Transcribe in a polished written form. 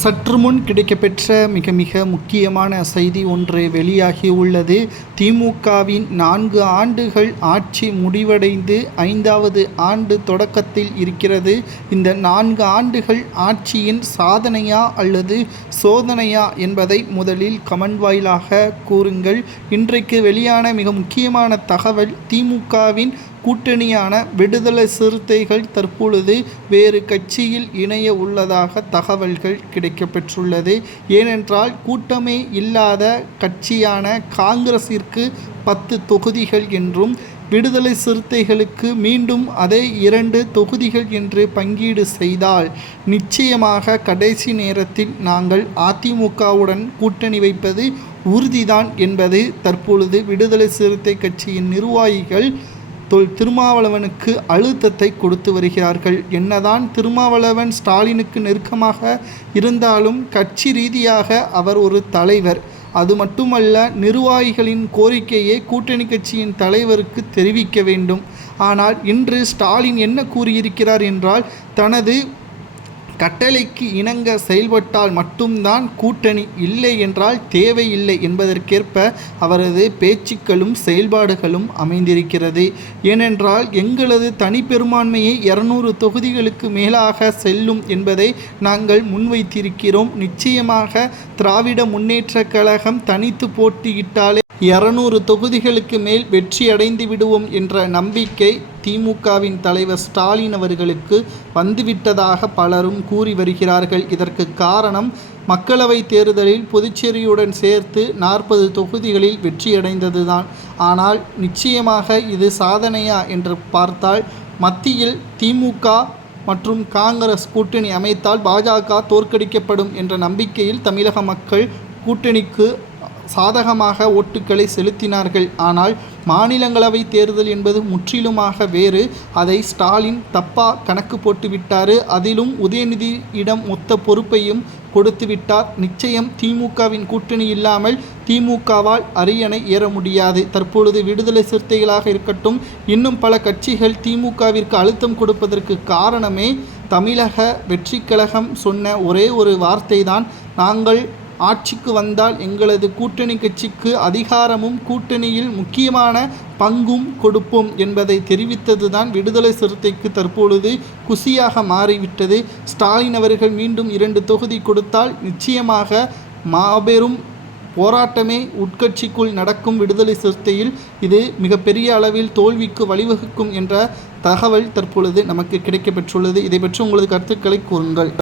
சற்று முன் கிடைக்கப்பெற்ற மிக மிக முக்கியமான செய்தி ஒன்று வெளியாகியுள்ளது. திமுகவின் 4 ஆண்டுகள் ஆட்சி முடிவடைந்து 5வது ஆண்டு தொடக்கத்தில் இருக்கிறது. இந்த 4 ஆண்டுகள் ஆட்சியின் சாதனையா அல்லது சோதனையா என்பதை முதலில் கமெண்ட் வாயிலாக கூறுங்கள். இன்றைக்கு வெளியான மிக முக்கியமான தகவல், திமுகவின் கூட்டணியான விடுதலை சிறுத்தைகள் தற்பொழுது வேறு கட்சியில் இணைய உள்ளதாக தகவல்கள் கிடைக்கப்பெற்றுள்ளது. ஏனென்றால் கூட்டமே இல்லாத கட்சியான காங்கிரசிற்கு 10 தொகுதிகள் என்றும், விடுதலை சிறுத்தைகளுக்கு மீண்டும் அதே 2 தொகுதிகள் என்று பங்கீடு செய்தால் நிச்சயமாக கடைசி நேரத்தில் நாங்கள் அதிமுகவுடன் கூட்டணி வைப்பது உறுதிதான் என்பது தற்பொழுது விடுதலை சிறுத்தை கட்சியின் நிர்வாகிகள் திருமாவளவனுக்கு அழுத்தத்தை கொடுத்து வருகிறார்கள். என்னதான் திருமாவளவன் ஸ்டாலினுக்கு நெருக்கமாக இருந்தாலும் கட்சி ரீதியாக அவர் ஒரு தலைவர். அது மட்டுமல்ல, நிர்வாகிகளின் கோரிக்கையை கூட்டணி கட்சியின் தலைவருக்கு தெரிவிக்க வேண்டும். ஆனால் இன்று ஸ்டாலின் என்ன கூறியிருக்கிறார் என்றால், தனது கட்டளைக்கு இணங்க செயல்பட்டால் மட்டும்தான் கூட்டணி, இல்லை என்றால் தேவையில்லை என்பதற்கேற்ப அவரது பேச்சுக்களும் செயல்பாடுகளும் அமைந்திருக்கிறது. ஏனென்றால் எங்களது தனிப்பெரும்பான்மையை 200 தொகுதிகளுக்கு மேலாக செல்லும் என்பதை நாங்கள் முன்வைத்திருக்கிறோம். நிச்சயமாக திராவிட முன்னேற்ற கழகம் தனித்து போட்டியிட்டாலே 200 தொகுதிகளுக்கு மேல் வெற்றி அடைந்து விடுவோம் என்ற நம்பிக்கை திமுகவின் தலைவர் ஸ்டாலின் அவர்களுக்கு வந்துவிட்டதாக பலரும் கூறி வருகிறார்கள். இதற்கு காரணம், மக்களவை தேர்தலில் புதுச்சேரியுடன் சேர்த்து 40 தொகுதிகளில் வெற்றியடைந்ததுதான். ஆனால் நிச்சயமாக இது சாதனையா என்று பார்த்தால், மத்தியில் திமுக மற்றும் காங்கிரஸ் கூட்டணி அமைத்தால் பாஜக தோற்கடிக்கப்படும் என்ற நம்பிக்கையில் தமிழக மக்கள் கூட்டணிக்கு சாதகமாக ஓட்டுக்களை செலுத்தினார்கள். ஆனால் மாநிலங்களவை தேர்தல் என்பது முற்றிலுமாக வேறு. அதை ஸ்டாலின் தப்பாக கணக்கு போட்டுவிட்டார். அதிலும் உதயநிதியிடம் மொத்த பொறுப்பையும் கொடுத்து விட்டார். நிச்சயம் திமுகவின் கூட்டணி இல்லாமல் திமுகவால் அரியணை ஏற முடியாது. தற்பொழுது விடுதலை சிறுத்தைகளாக இருக்கட்டும், இன்னும் பல கட்சிகள் திமுகவிற்கு அழுத்தம் கொடுப்பதற்கு காரணமே தமிழக வெற்றி கழகம் சொன்ன ஒரே ஒரு வார்த்தை தான், நாங்கள் ஆட்சிக்கு வந்தால் எங்களது கூட்டணி கட்சிக்கு அதிகாரமும் கூட்டணியில் முக்கியமான பங்கும் கொடுப்போம் என்பதை தெரிவித்ததுதான் விடுதலை சிறுத்தைக்கு தற்பொழுது குஷியாக மாறிவிட்டது. ஸ்டாலின் அவர்கள் மீண்டும் 2 தொகுதி கொடுத்தால் நிச்சயமாக மாபெரும் போராட்டமே உட்கட்சிக்குள் நடக்கும். விடுதலை சிறுத்தையில் இது மிகப்பெரிய அளவில் தோல்விக்கு வழிவகுக்கும் என்ற தகவல் தற்பொழுது நமக்கு கிடைக்கப்பெற்றுள்ளது. இதை பற்றி உங்களது கருத்துக்களை கூறுங்கள்.